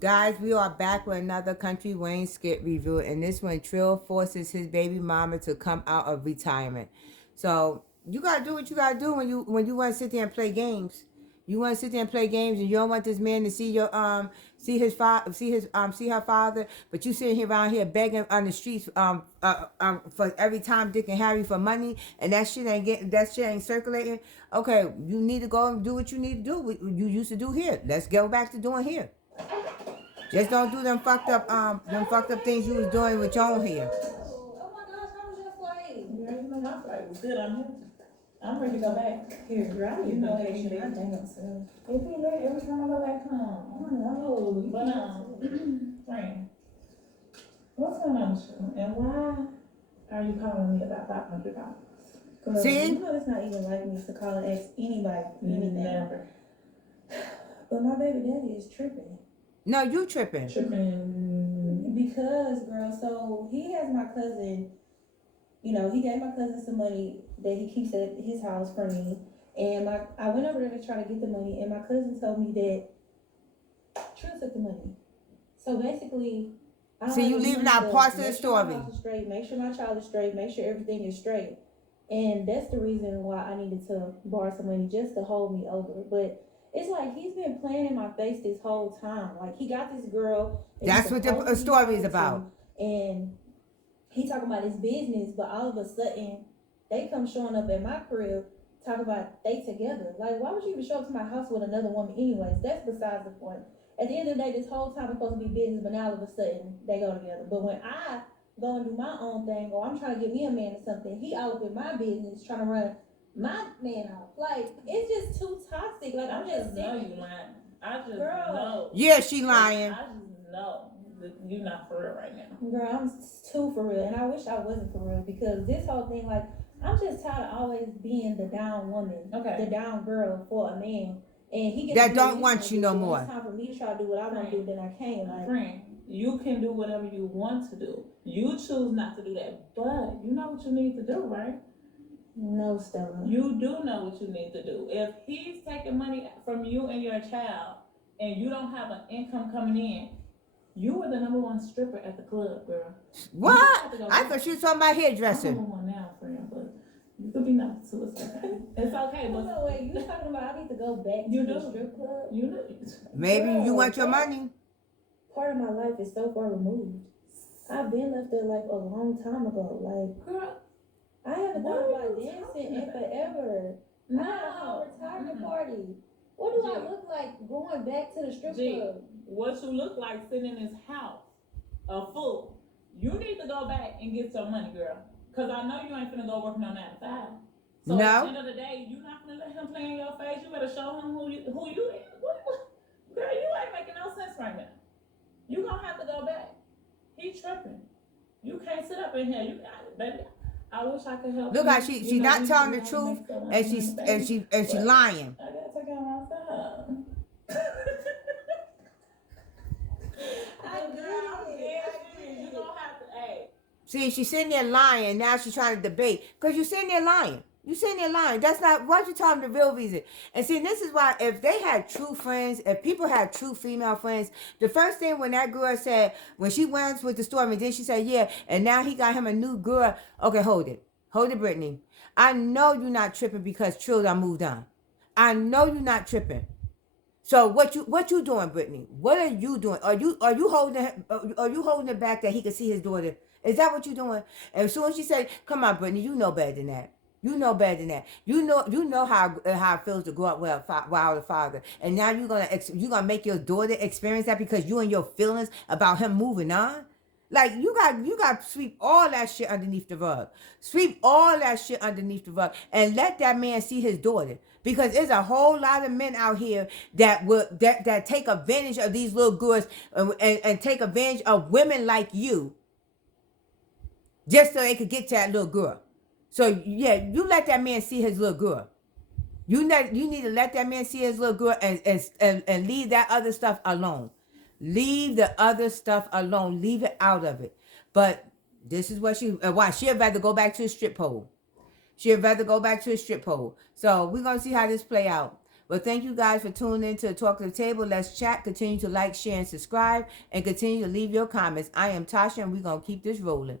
Guys, we are back with another Country Wayne skit review, and this one, Trill forces his baby mama to come out of retirement. So you gotta do what you gotta do when you want to sit there and play games. You want to sit there and play games, and you don't want this man to see your see his father, see her father, but you sitting here around here begging on the streets for every time Dick and Harry for money, and that shit ain't circulating. Okay, you need to go and do what you need to do. What you used to do here. Let's go back to doing here. Just don't do them fucked up things you was doing with your own hair. Oh my gosh, how was your flight? Girl, you know my flight was good. I'm ready to go back. Here, girl, I need vacation. I damn self. If we let every time I go back home, I know. But friend, what's going on with you? And why are you calling me about $500? See? You know it's not even like me to call and ask anybody for anything. Never. But my baby daddy is tripping. No, you tripping. Because, girl, so he has my cousin, you know, he gave my cousin some money that he keeps at his house for me. And I went over there to try to get the money, and my cousin told me that Trill took the money. So basically, So you leaving out parts of the story. Make sure my child is straight, make sure everything is straight. And that's the reason why I needed to borrow some money, just to hold me over. But it's like he's been playing in my face this whole time. Like, he got this girl. That's what the story is about. And he talking about his business, but all of a sudden, they come showing up at my crib, talking about they together. Like, why would you even show up to my house with another woman anyways? That's besides the point. At the end of the day, this whole time it's supposed to be business, but now all of a sudden, they go together. But when I go and do my own thing, or I'm trying to get me a man or something, he all up in my business, trying to run my man out. Like, it's just too toxic. Like, I'm just know you lying. I just Girl. know. Yeah, she lying. I just know that you're not for real right now. Girl, I'm too for real, and I wish I wasn't for real, because this whole thing, like, I'm just tired of always being the down woman, the down girl for a man, and he gets that don't want you no more. It's time for me to try to do what I want to do, then I can't. Like, friend, you can do whatever you want to do. You choose not to do that, but you know what you need to do, right? No, Stella. You do know what you need to do. If he's taking money from you and your child, and you don't have an income coming in, you were the number one stripper at the club, girl. What? I thought she was talking about hairdresser. I'm number one now, friend, but you could be number two. It's okay. It's okay. But no, wait, you talking about I need to go back to the strip club? You do. Maybe you want your money. Part of my life is so far removed. I've been left that life a long time ago. Like, girl, I haven't thought about dancing in forever. No. I had a whole retirement party. What do I look like going back to the strip club? What you look like sitting in this house, a fool. You need to go back and get some money, girl. Cause I know you ain't finna go working on 9 to 5. So no. At the end of the day, you not finna let him play in your face. You better show him who you is. What? Girl, you ain't making no sense right now. You gonna have to go back. He tripping. You can't sit up in here. You got it, baby. I wish I could help. Look how she not telling the truth, and she lying. I gotta take out my phone. See, she's sitting there lying. Now she's trying to debate. Because you're sitting there lying. You're sitting there lying. That's not, why you tell them the real reason? And see, this is why, if they had true friends, if people had true female friends, the first thing when that girl said, when she went with the story, and then she said, yeah, and now he got him a new girl. Okay, hold it. Hold it, Brittany. I know you're not tripping because Trill done moved on. I know you're not tripping. So what you doing, Brittany? What are you doing? Are you holding it back that he can see his daughter? Is that what you're doing? And as soon as she said, "Come on, Brittany, you know better than that. You know better than that. You know how it feels to grow up without a father. And now you're gonna make your daughter experience that because you and your feelings about him moving on." Like, you got to sweep all that shit underneath the rug. Sweep all that shit underneath the rug and let that man see his daughter. Because there's a whole lot of men out here that take advantage of these little girls and take advantage of women like you just so they could get to that little girl. So, yeah, you let that man see his little girl. You need to let that man see his little girl and leave that other stuff alone. Leave the other stuff alone. Leave it out of it. But this is what why she'd rather go back to the strip pole. She'd rather go back to the strip pole. So we're going to see how this play out. But thank you guys for tuning in to Talk to the Table. Let's chat. Continue to like, share, and subscribe. And continue to leave your comments. I am Tasha, and we're going to keep this rolling.